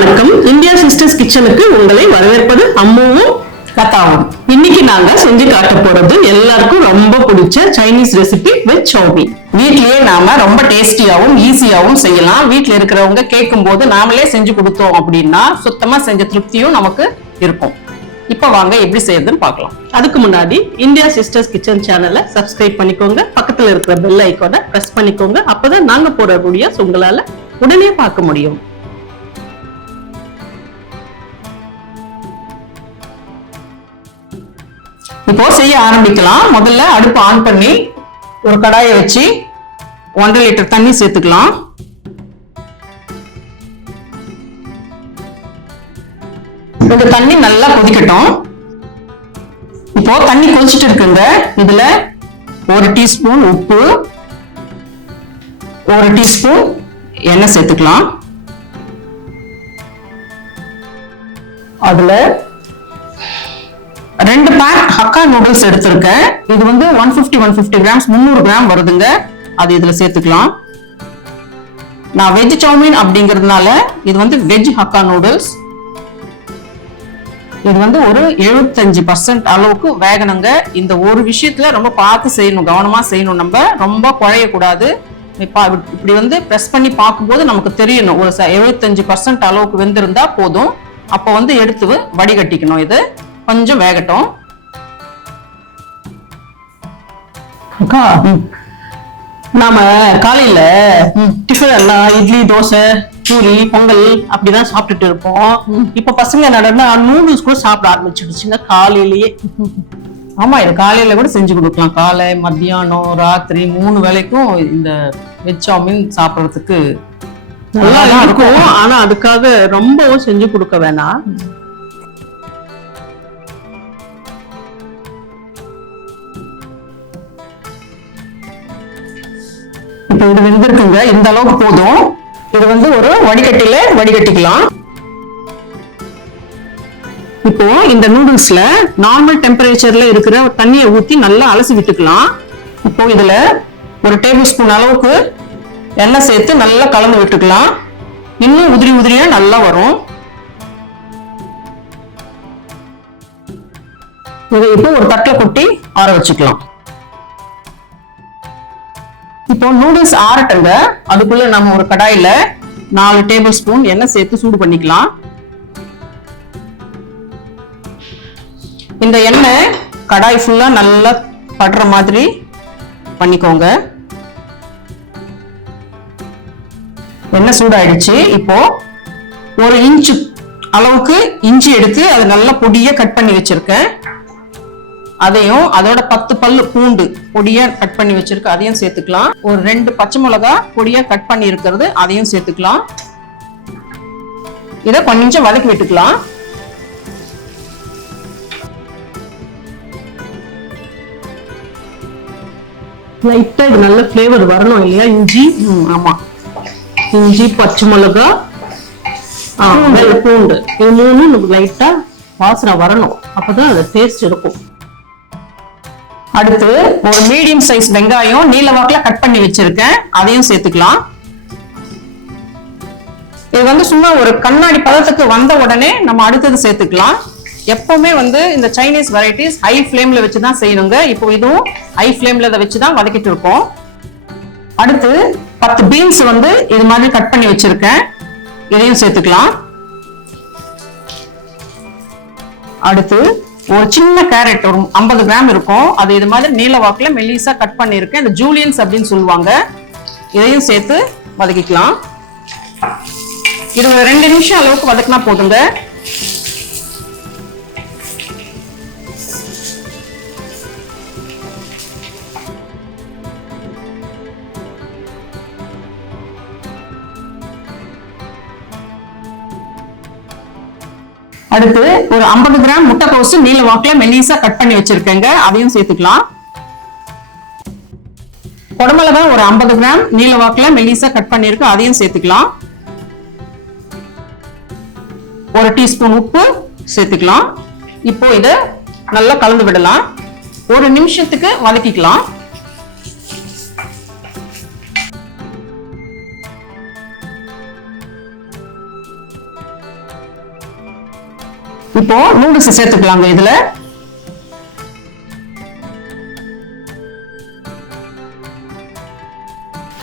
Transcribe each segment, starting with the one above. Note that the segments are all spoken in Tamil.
வணக்கம். இந்தியா சிஸ்டர்ஸ் கிச்சனுக்கு உங்களை வரவேற்பது அம்முவும் கத்தாவும். இன்னைக்கு நாங்க செஞ்சு காட்ட போறது எல்லாருக்கும் ரொம்ப பிடிச்ச சைனீஸ் ரெசிபி வெஜ் சௌமீன். வீட்லயே நாம ரொம்ப டேஸ்டியாவும் ஈஸியாவும் செய்யலாம். வீட்ல இருக்கிறவங்க கேட்கும் போது நாமளே செஞ்சு கொடுத்தோம் அப்படின்னா சுத்தமா செஞ்ச திருப்தியும் நமக்கு இருக்கும். இப்ப வாங்க எப்படி செய்யறதுன்னு பார்க்கலாம். அதுக்கு முன்னாடி இந்தியா சிஸ்டர்ஸ் கிச்சன் சேனலை சப்ஸ்கிரைப் பண்ணிக்கோங்க. பக்கத்துல இருக்கிற பெல் ஐகானை பிரஸ் பண்ணிக்கோங்க. அப்பதான் நாங்க போற வீடியோஸ் உங்களால உடனே பார்க்க முடியும். இப்போ செய்ய ஆரம்பிக்கலாம். முதல்ல அடுப்பு ஆன் பண்ணி ஒரு கடாயை வச்சு 1.5 லிட்டர் தண்ணி சேர்த்துக்கலாம். இந்த தண்ணி நல்லா கொதிக்கட்டும். இப்போ தண்ணி கொதிச்சுட்டு இருக்குங்க. இதுல 1 டீஸ்பூன் உப்பு, 1 டீஸ்பூன் எண்ணெய் சேர்த்துக்கலாம். அதுல 2 பேக் ஹக்கா நூடுல்ஸ் எடுத்திருக்கேன். இது வந்து 150 கிராம்ஸ் 300 கிராம் வருதுங்க. அது இதுல சேர்த்துக்கலாம். நான் வெஜ் சௌமீன் அப்படிங்கிறதுனால இது வந்து வெஜ் ஹக்கா நூடுல்ஸ். இது வந்து ஒரு 75% அளவுக்கு வேகணுங்க. இந்த ஒரு விஷயத்துல ரொம்ப பார்த்து செய்யணும், கவனமா செய்யணும். நம்ம ரொம்ப குழையக்கூடாது. இப்படி வந்து பிரஸ் பண்ணி பார்க்கும்போது நமக்கு தெரியணும் ஒரு 75% அளவுக்கு வெந்திருந்தா போதும். அப்ப வந்து எடுத்து வடிகட்டிக்கணும். இது கொஞ்சம் வேகட்டும். அக்கா, நாம காலையில டிஃபன் எல்லாம் இட்லி, தோசை, பூரி, பொங்கல் அப்படிதான் சாப்பிட்டுட்டு இருப்போம். இப்ப பசங்க என்னடா நூடுல்ஸ் கூட சாப்பிட ஆரம்பிச்சிடுச்சுங்க காலையிலேயே. ஆமா, இது காலையில கூட செஞ்சு கொடுக்கலாம். காலை, மத்தியானம், ராத்திரி 3 வேளைக்கும் இந்த வெஜ் சௌமீன் சாப்பிடறதுக்கு நல்லா இருக்கும். ஆனா அதுக்காக ரொம்பவும் செஞ்சு கொடுக்க வேணாம். இப்ப இது வெந்திருக்குங்க. இந்த அளவுக்கு போதும். இது வந்து ஒரு வடிகட்டில வடிகட்டிக்கலாம். இப்போ இந்த நூடுல்ஸ்ல நார்மல் டெம்பரேச்சர்ல இருக்கிற தண்ணியை ஊத்தி நல்லா அலசி விட்டுக்கலாம். இப்போ இதுல 1 டேபிள் ஸ்பூன் அளவுக்கு எண்ணெய் சேர்த்து நல்லா கலந்து விட்டுக்கலாம். இன்னும் உதிரி உதிரியா நல்லா வரும். இதை இப்போ ஒரு தட்டுல கொட்டி ஆற வச்சுக்கலாம். இப்போ நூடுல்ஸ் ஆறட்டுங்க. அதுக்குள்ள நம்ம ஒரு கடாயில 4 டேபிள் ஸ்பூன் எண்ணெய் சேர்த்து சூடு பண்ணிக்கலாம். இந்த எண்ணெய் கடாய் ஃபுல்லா நல்லா படுற மாதிரி பண்ணிக்கோங்க. எண்ணெய் சூடாயிடுச்சு. இப்போ 1 இன்ச் அளவுக்கு இஞ்சி எடுத்து அதை நல்லா பொடியா கட் பண்ணி வச்சிருக்கேன். அதையும் அதோட 10 பல்லு பூண்டு பொடியா கட் பண்ணி வச்சிருக்க அதையும் சேர்த்துக்கலாம். ஒரு 2 பச்சை மிளகாய் பொடியா கட் பண்ணி இருக்கிறது அதையும் சேர்த்துக்கலாம். இதை கொஞ்சம் வதக்கி விட்டுக்கலாம். லைட்டா இது நல்ல ஃபிளேவர் வரணும் இல்லையா? இஞ்சி, ஆமா, இஞ்சி, பச்சை மிளகாய், பூண்டு, இது 3 லைட்டா வாசனை வரணும். அப்பதான் அது டேஸ்ட் இருக்கும். அடுத்து ஒரு மீடியம் சைஸ் வெங்காயம் நீல வாக்குல கட் பண்ணி வச்சிருக்கேன். அதையும் சேர்த்துக்கலாம். இது வந்து சும்மா ஒரு கண்ணாடி பதத்துக்கு வந்த உடனே நம்ம அடுத்தது சேர்த்துக்கலாம். எப்பவுமே வந்து இந்த சைனீஸ் வெரைட்டிஸ் ஹை ஃபிளேம்ல வச்சுதான் செய்யணுங்க. இப்போ இதுவும் ஹை ஃபிளேம்ல இதை வச்சுதான் வதக்கிட்டு இருக்கோம். அடுத்து 10 பீன்ஸ் வந்து இது மாதிரி கட் பண்ணி வச்சிருக்கேன். இதையும் சேர்த்துக்கலாம். அடுத்து ஒரு சின்ன கேரட் ஒரு 50 கிராம் இருக்கும். அது இது மாதிரி நீல வாக்குல மெல்லிசா கட் பண்ணிருக்கேன். இந்த ஜூலியன்ஸ் அப்படின்னு சொல்லுவாங்க. இதையும் சேர்த்து வதக்கிக்கலாம். இது ஒரு 2 நிமிஷம் அளவுக்கு வதக்கினா போதுங்க. அடுத்து ஒரு 50 கிராம் முட்டைக்கோசு நீல வாக்குல மெல்லிசா கட் பண்ணி வச்சிருக்கேங்க. அதையும் சேர்த்துக்கலாம். குடமிளகாய் ஒரு 50 கிராம் நீல வாக்குல மெல்லிசா கட் பண்ணிருக்கு. அதையும் சேர்த்துக்கலாம். 1 டீஸ்பூன் உப்பு சேர்த்துக்கலாம். இப்போ இதை நல்லா கலந்து விடலாம். 1 நிமிஷத்துக்கு வதக்கிக்கலாம். இப்போ நூடுல்ஸ் சேர்த்துக்கலாங்க இதுல.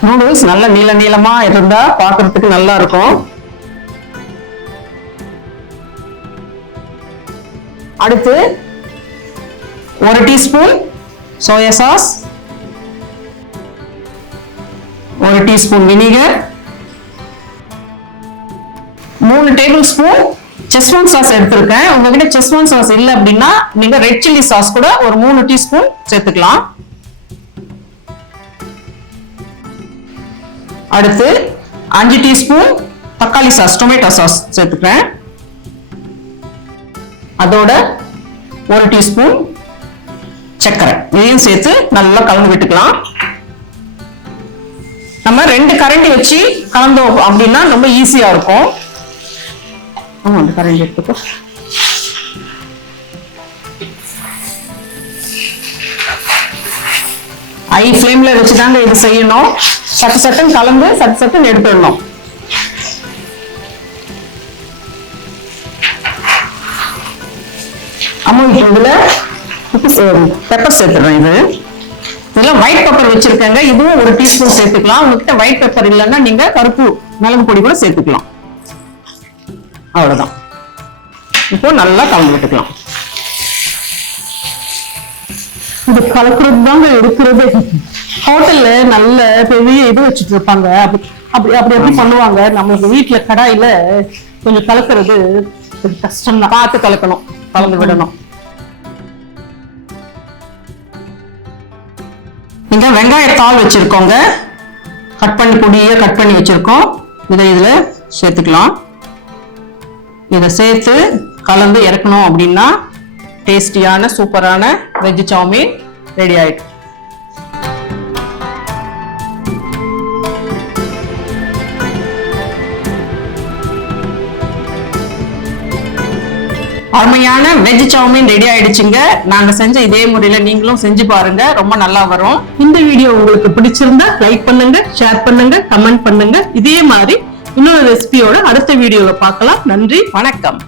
நூடுல்ஸ் நல்ல நீள நீளமா இருந்தா பார்க்கிறதுக்கு நல்லா இருக்கும். அடுத்து 1 teaspoon soya sauce, 1 teaspoon vinegar, 3 table spoon schezwan sauce எடுத்திருக்கேன். உங்ககிட்ட செஸ்வான் சாஸ் இல்லை அப்படின்னா நீங்க ரெட் சில்லி சாஸ் கூட ஒரு 3 டீஸ்பூன் சேர்த்துக்கலாம். அடுத்து 5 டீஸ்பூன் தக்காளி சாஸ், டொமேட்டோ சாஸ் சேர்த்துக்கிறேன். அதோட 1 டீஸ்பூன் சர்க்கரை, இதையும் சேர்த்து நல்லா கலந்து விட்டுக்கலாம். நம்ம 2 கரண்டி வச்சு கலந்தோம் அப்படின்னா ரொம்ப ஈஸியா இருக்கும். அந்த கரண்டி எடுத்துக்கோ. ஹை ஃப்ளேம்ல வச்சுதாங்க இது செய்யணும். சட்டு சட்டன் கலந்து சட்டு சட்டன் எடுத்துடணும். அம்மா இதுல பெப்பர் சேர்த்துடுறேன். இதெல்லாம் ஒயிட் பெப்பர் வச்சிருக்கேங்க. இதுவும் 1 டீஸ்பூன் சேர்த்துக்கலாம். உங்ககிட்ட ஒயிட் பெப்பர் இல்லைன்னா நீங்க கருப்பு மிளகு பொடி கூட சேர்த்துக்கலாம். அவ்வளவுதான். இப்போ நல்லா கலந்து விட்டுக்கலாம். இது கலக்குறது தாங்க எடுக்கிறது. ஹோட்டல்ல நல்ல பெரிய இது வச்சுட்டு இருப்பாங்க. அப்படி பண்ணுவாங்க. நம்மளுக்கு வீட்டுல கடாயில கொஞ்சம் கலக்கிறது கஷ்டம் தான். பார்த்து கலக்கணும், கலந்து விடணும். இங்க வெங்காயத்தாள் வச்சிருக்கோங்க. கட் பண்ணி வச்சிருக்கோம். இதை இதுல சேர்த்துக்கலாம். இதை சேர்த்து கலந்து இறக்கணும் அப்படின்னா டேஸ்டியான சூப்பரான வெஜ் சவுமீன் ரெடி ஆயிடும். அருமையான வெஜ் சவுமீன் ரெடி ஆயிடுச்சுங்க. நாங்க செஞ்ச இதே முறையில நீங்களும் செஞ்சு பாருங்க, ரொம்ப நல்லா வரும். இந்த வீடியோ உங்களுக்கு பிடிச்சிருந்தா லைக் பண்ணுங்க, ஷேர் பண்ணுங்க, கமெண்ட் பண்ணுங்க. இதே மாதிரி இன்னொரு ரெசிபியோட அடுத்த வீடியோல பார்க்கலாம். நன்றி, வணக்கம்.